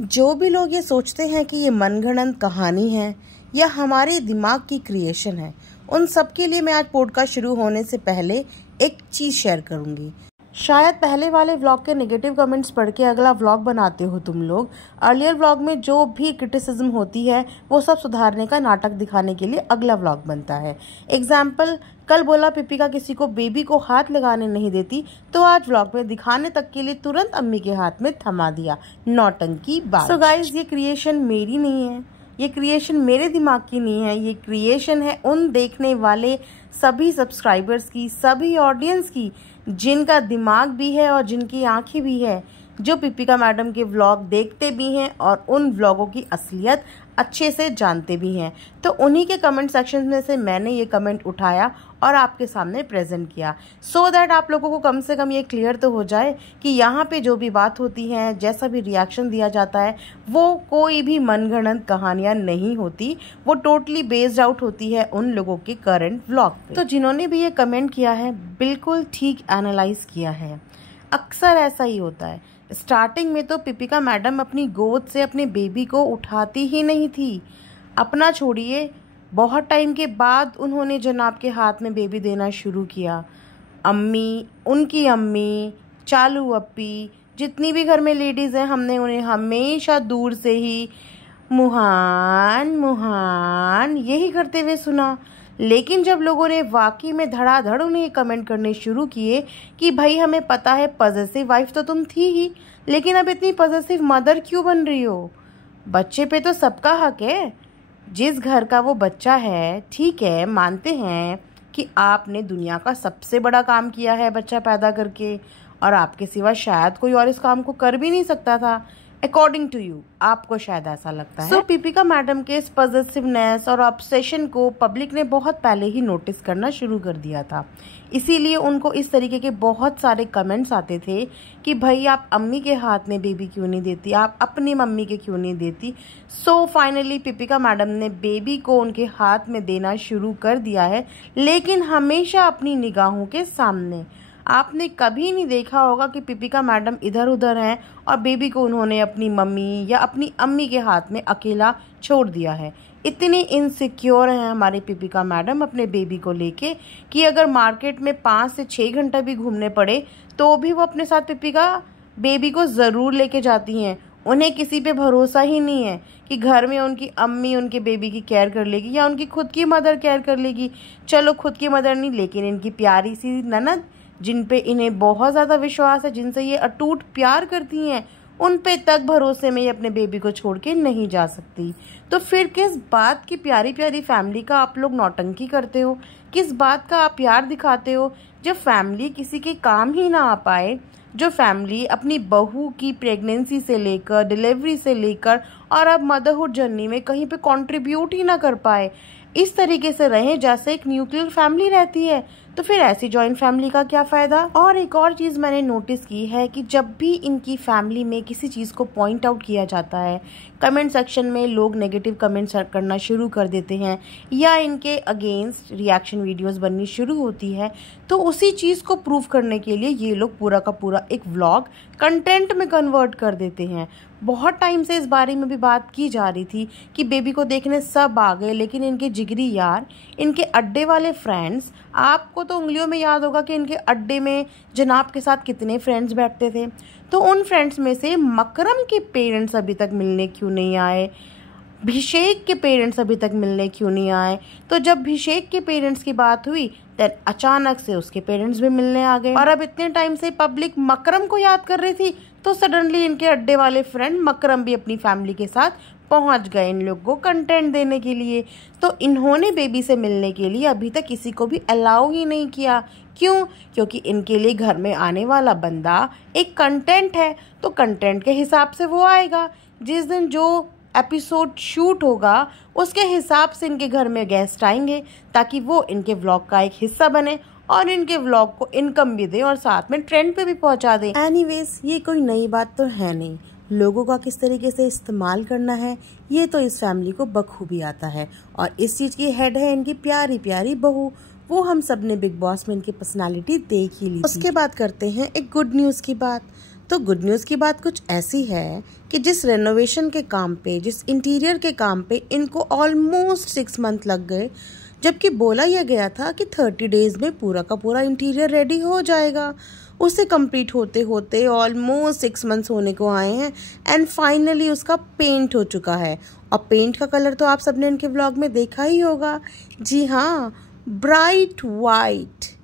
जो भी लोग ये सोचते हैं कि ये मनगढ़ंत कहानी है या हमारे दिमाग की क्रिएशन है, उन सब के लिए मैं आज पॉडकास्ट शुरू होने से पहले एक चीज़ शेयर करूंगी। शायद पहले वाले व्लॉग के नेगेटिव कमेंट्स पढ़ के अगला व्लॉग बनाते हो तुम लोग। अर्लियर व्लॉग में जो भी क्रिटिसिज्म होती है वो सब सुधारने का नाटक दिखाने के लिए अगला व्लॉग बनता है। एग्जाम्पल, कल बोला पिपिका किसी को बेबी को हाथ लगाने नहीं देती, तो आज व्लॉग में दिखाने तक के लिए तुरंत अम्मी के हाथ में थमा दिया। नौटंकी बात। सो गाइज, ये क्रिएशन मेरी नहीं है, ये क्रिएशन मेरे दिमाग की नहीं है, ये क्रिएशन है उन देखने वाले सभी सब्सक्राइबर्स की, सभी ऑडियंस की, जिनका दिमाग भी है और जिनकी आंखें भी है, जो पिपिका मैडम के व्लॉग देखते भी हैं और उन व्लॉगों की असलियत अच्छे से जानते भी हैं। तो उन्हीं के कमेंट सेक्शन में से मैंने ये कमेंट उठाया और आपके सामने प्रेजेंट किया, सो दैट आप लोगों को कम से कम ये क्लियर तो हो जाए कि यहाँ पे जो भी बात होती है, जैसा भी रिएक्शन दिया जाता है, वो कोई भी मनगढ़ंत कहानियाँ नहीं होती, वो टोटली बेस्ड आउट होती है उन लोगों के करंट व्लॉग पे। तो जिन्होंने भी ये कमेंट किया है, बिल्कुल ठीक एनालाइज किया है। अक्सर ऐसा ही होता है, स्टार्टिंग में तो पिपिका मैडम अपनी गोद से अपने बेबी को उठाती ही नहीं थी। अपना छोड़िए, बहुत टाइम के बाद उन्होंने जनाब के हाथ में बेबी देना शुरू किया। अम्मी, उनकी अम्मी, चालू अप्पी, जितनी भी घर में लेडीज़ हैं, हमने उन्हें हमेशा दूर से ही मुहान मुहान यही करते हुए सुना। लेकिन जब लोगों ने वाकई में धड़ाधड़ उन्हें कमेंट करने शुरू किए कि भाई हमें पता है पॉजेसिव वाइफ तो तुम थी ही, लेकिन अब इतनी पॉजेसिव मदर क्यों बन रही हो? बच्चे पे तो सबका हक है। जिस घर का वो बच्चा है, ठीक है, मानते हैं कि आपने दुनिया का सबसे बड़ा काम किया है बच्चा पैदा करके, और आपके सिवा शायद कोई और इस काम को कर भी नहीं सकता था, अकॉर्डिंग टू यू, आपको शायद ऐसा लगता है। पिपिका मैडम के इस पॉजिटिवनेस और ऑब्सेशन को पब्लिक ने बहुत पहले ही नोटिस करना शुरू कर दिया था। इसीलिए उनको इस तरीके के बहुत सारे कमेंट्स आते थे कि भाई आप अम्मी के हाथ में बेबी क्यों नहीं देती, आप अपनी मम्मी के क्यों नहीं देती। सो फाइनली पिपिका मैडम ने बेबी को उनके हाथ में देना शुरू कर दिया है, लेकिन हमेशा अपनी निगाहों के सामने। आपने कभी नहीं देखा होगा कि पिपिका मैडम इधर उधर हैं और बेबी को उन्होंने अपनी मम्मी या अपनी अम्मी के हाथ में अकेला छोड़ दिया है। इतनी इनसिक्योर हैं हमारी पिपिका मैडम अपने बेबी को लेके कि अगर मार्केट में 5 से 6 घंटा भी घूमने पड़े तो भी वो अपने साथ पिपिका बेबी को ज़रूर लेके जाती हैं। उन्हें किसी पे भरोसा ही नहीं है कि घर में उनकी अम्मी उनके बेबी की केयर कर लेगी या उनकी खुद की मदर केयर कर लेगी। चलो खुद की मदर नहीं, लेकिन इनकी प्यारी सी ननद, जिन पे इन्हें बहुत ज़्यादा विश्वास है, जिनसे ये अटूट प्यार करती हैं, उन पे तक भरोसे में ये अपने बेबी को छोड़ के नहीं जा सकती। तो फिर किस बात की प्यारी प्यारी फैमिली का आप लोग नौटंकी करते हो? किस बात का आप प्यार दिखाते हो जब फैमिली किसी के काम ही ना आ पाए? जो फैमिली अपनी बहू की प्रेगनेंसी से लेकर, डिलीवरी से लेकर और अब मदरहुड जर्नी में कहीं पे कंट्रीब्यूट ही ना कर पाए, इस तरीके से रहें जैसे एक न्यूक्लियर फैमिली रहती है, तो फिर ऐसी जॉइंट फैमिली का क्या फ़ायदा? और एक और चीज़ मैंने नोटिस की है कि जब भी इनकी फैमिली में किसी चीज़ को पॉइंट आउट किया जाता है, कमेंट सेक्शन में लोग नेगेटिव कमेंट्स करना शुरू कर देते हैं या इनके अगेंस्ट रिएक्शन वीडियोस बननी शुरू होती है, तो उसी चीज़ को प्रूव करने के लिए ये लोग पूरा का पूरा एक व्लॉग कंटेंट में कन्वर्ट कर देते हैं। बहुत टाइम से इस बारे में भी बात की जा रही थी कि बेबी को देखने सब आ गए, लेकिन इनके जिगरी यार, इनके अड्डे वाले फ्रेंड्स, आपको तो उंगलियों में याद होगा कि इनके अड्डे में जनाब के साथ कितने फ्रेंड्स बैठते थे। तो उन फ्रेंड्स में से मकरम के पेरेंट्स अभी तक मिलने क्यों नहीं आए? अभिषेक के पेरेंट्स अभी तक मिलने क्यों नहीं आए? तो जब अभिषेक के पेरेंट्स की बात हुई, देन अचानक से उसके पेरेंट्स भी मिलने आ गए। और अब इतने टाइम से पब्लिक मकरम को याद कर रही थी, तो सडनली इनके अड्डे वाले फ्रेंड मकरम भी अपनी फैमिली के साथ पहुंच गए इन लोग को कंटेंट देने के लिए। तो इन्होंने बेबी से मिलने के लिए अभी तक किसी को भी अलाउ ही नहीं किया। क्यों? क्योंकि इनके लिए घर में आने वाला बंदा एक कंटेंट है, तो कंटेंट के हिसाब से वो आएगा। जिस दिन जो एपिसोड शूट होगा उसके हिसाब से इनके घर में गेस्ट आएंगे, ताकि वो इनके व्लॉग का एक हिस्सा बने और इनके व्लॉग को इनकम भी दे और साथ में ट्रेंड पे भी पहुंचा दे। एनीवेज, ये कोई नई बात तो है नहीं। लोगों का किस तरीके से इस्तेमाल करना है ये तो इस फैमिली को बखूबी आता है, और इस चीज़ की हेड है इनकी प्यारी प्यारी बहू। वो हम सब ने बिग बॉस में इनकी पर्सनालिटी देख ही ली थी। उसके बाद करते हैं एक गुड न्यूज़ की बात। तो गुड न्यूज़ की बात कुछ ऐसी है कि जिस रेनोवेशन के काम पे, जिस इंटीरियर के काम पे इनको ऑलमोस्ट 6 मंथ लग गए, जबकि बोला यह गया था कि 30 डेज में पूरा का पूरा इंटीरियर रेडी हो जाएगा, उसे कंप्लीट होते होते ऑलमोस्ट 6 मंथ्स होने को आए हैं एंड फाइनली उसका पेंट हो चुका है। और पेंट का कलर तो आप सबने इनके व्लॉग में देखा ही होगा। जी हाँ, ब्राइट वाइट।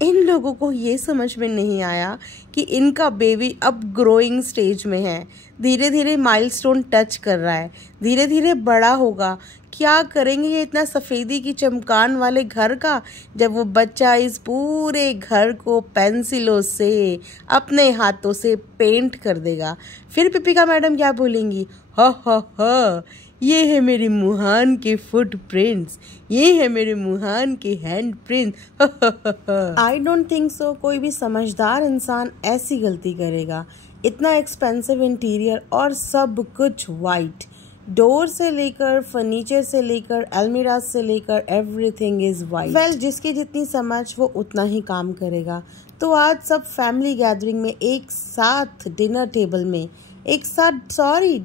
इन लोगों को ये समझ में नहीं आया कि इनका बेबी अब ग्रोइंग स्टेज में है, धीरे धीरे माइलस्टोन टच कर रहा है, धीरे धीरे बड़ा होगा। क्या करेंगे ये इतना सफ़ेदी की चमकान वाले घर का, जब वो बच्चा इस पूरे घर को पेंसिलों से अपने हाथों से पेंट कर देगा। फिर पिपिका मैडम क्या बोलेंगी, हा, ये है मेरे मुहान के फुटप्रिंट्स, ये है मेरे मुहान के hand prints. I don't think so कोई भी समझदार इंसान ऐसी गलती करेगा। इतना एक्सपेंसिव इंटीरियर और सब कुछ वाइट, डोर से लेकर फर्नीचर से लेकर अलमीराज से लेकर एवरीथिंग इज वाइट। वेल, जिसकी जितनी समझ वो उतना ही काम करेगा। तो आज सब फैमिली गैदरिंग में एक साथ डिनर टेबल में, एक साथ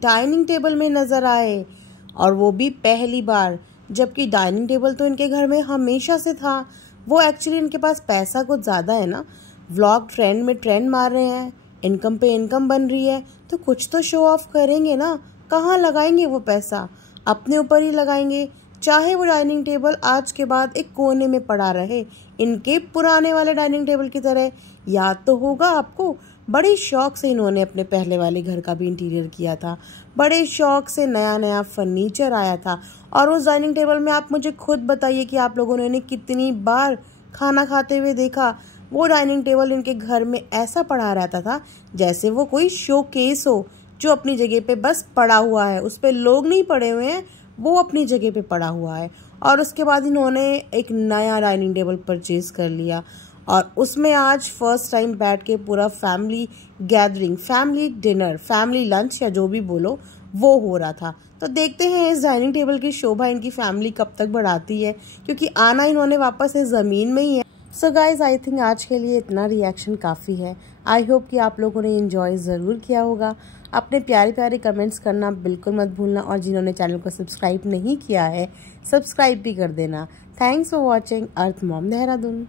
डाइनिंग टेबल में नजर आए, और वो भी पहली बार, जबकि डाइनिंग टेबल तो इनके घर में हमेशा से था। वो एक्चुअली इनके पास पैसा कुछ ज़्यादा है ना, व्लॉग ट्रेंड में ट्रेंड मार रहे हैं, इनकम पे इनकम बन रही है, तो कुछ तो शो ऑफ करेंगे ना। कहाँ लगाएंगे वो पैसा? अपने ऊपर ही लगाएंगे। चाहे वो डाइनिंग टेबल आज के बाद एक कोने में पड़ा रहे, इनके पुराने वाले डाइनिंग टेबल की तरह। याद तो होगा आपको, बड़े शौक से इन्होंने अपने पहले वाले घर का भी इंटीरियर किया था, बड़े शौक से नया नया फर्नीचर आया था। और उस डाइनिंग टेबल में आप मुझे खुद बताइए कि आप लोगों ने इन्हें कितनी बार खाना खाते हुए देखा। वो डाइनिंग टेबल इनके घर में ऐसा पड़ा रहता था जैसे वो कोई शोकेस हो, जो अपनी जगह पे बस पड़ा हुआ है, उस पर लोग नहीं पड़े हुए हैं, वो अपनी जगह पे पड़ा हुआ है। और उसके बाद इन्होंने एक नया डाइनिंग टेबल परचेज कर लिया, और उसमें आज फर्स्ट टाइम बैठ के पूरा family gathering, family dinner, family lunch या जो भी बोलो, वो हो रहा था। तो देखते हैं इस डाइनिंग टेबल की शोभा इनकी फैमिली कब तक बढ़ाती है, क्योंकि आना इन्होंने वापस इस ज़मीन में ही है। सो गाइज, आई थिंक आज के लिए इतना रिएक्शन काफ़ी है। आई होप कि आप लोगों ने एंजॉय ज़रूर किया होगा। अपने प्यारे प्यारे कमेंट्स करना बिल्कुल मत भूलना, और जिन्होंने चैनल को सब्सक्राइब नहीं किया है, सब्सक्राइब भी कर देना। Thanks for watching earth mom Dehradun.